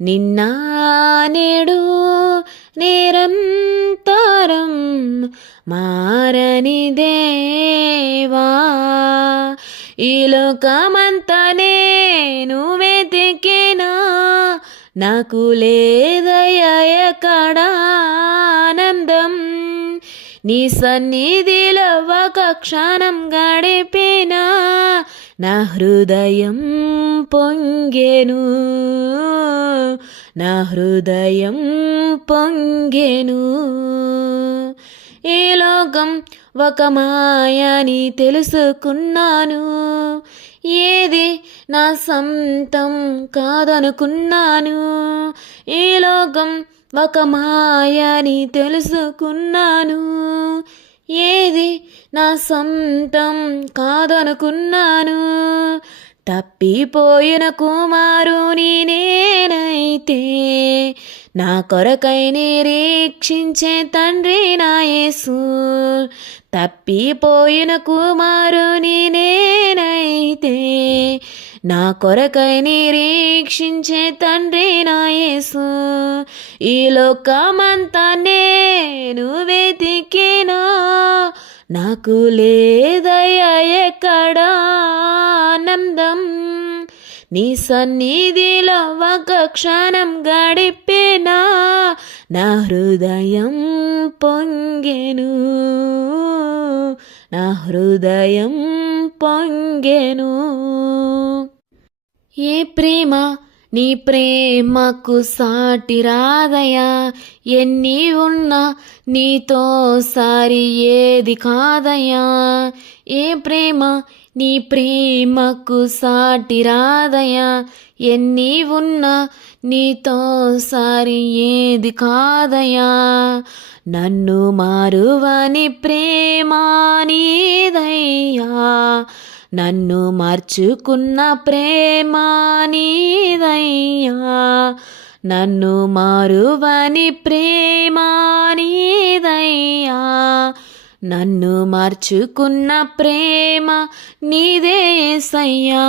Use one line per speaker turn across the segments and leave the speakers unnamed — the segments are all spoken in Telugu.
నిన్న నేడు నిరంతరం మారని దేవా. ఈ లోకమంతా నేను వెతికినా నాకు లేదయ్యా ఎక్కడ ఆనందం. నీ సన్నిధిలో ఒక క్షణం గడిపినా నా హృదయం పొంగెను నా హృదయం పొంగెను. ఈ లోకం ఒక మాయని తెలుసుకున్నాను. ఏది నా సొంతం కాదనుకున్నాను. ఈ లోకం ఒక మాయని తెలుసుకున్నాను. ఏది నా సొంతం కాదనుకున్నాను. తప్పిపోయిన కుమారుని నేనైతే నా కొరకై నిరీక్షించే తండ్రి నాయసు తప్పిపోయిన కుమారుని నేనైతే నా కొరకై నిరీక్షించే తండ్రి నాయసు ఈ లోకమంతా నేను వెతికినా నాకు లేదు నీ సన్నిధిలో ఒక క్షణం గడిపినా? నా హృదయం పొంగెను. నా హృదయం పొంగెను. ఏ ప్రేమ నీ ప్రేమకు సాటి రాదయా ఎన్ని ఉన్నా నీతో సారి ఏది కాదయా ఏ ప్రేమ నీ ప్రేమకు సాటి రాదయా ఎన్ని ఉన్నా నీతో సారి ఏది కాదయా నన్ను మారువని ప్రేమ నీదయ్యా. నన్ను మార్చుకున్న ప్రేమ నీదయ్యా. నన్ను మారువని ప్రేమ నీదయ్యా. నన్ను మార్చుకున్న ప్రేమ నీదేసయ్యా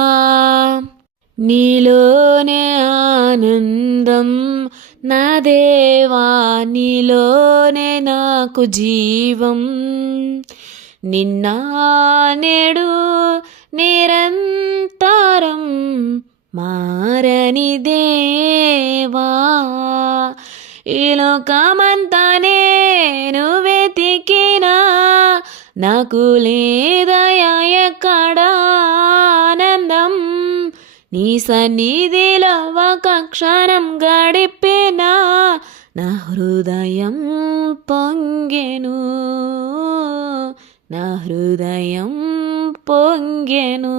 నీలోనే ఆనందం నా దేవా. నీలోనే నాకు జీవం. నిన్న నేడు నిరంతరం మారని దేవా. ఈ లోకమంతా నేను వెతికినా నాకు లేదయా ఎక్కడ ఆనందం? నీ సన్నిధిలో ఒక క్షణం గడిపినా నా హృదయం పొంగెను. నా హృదయం పొంగెను.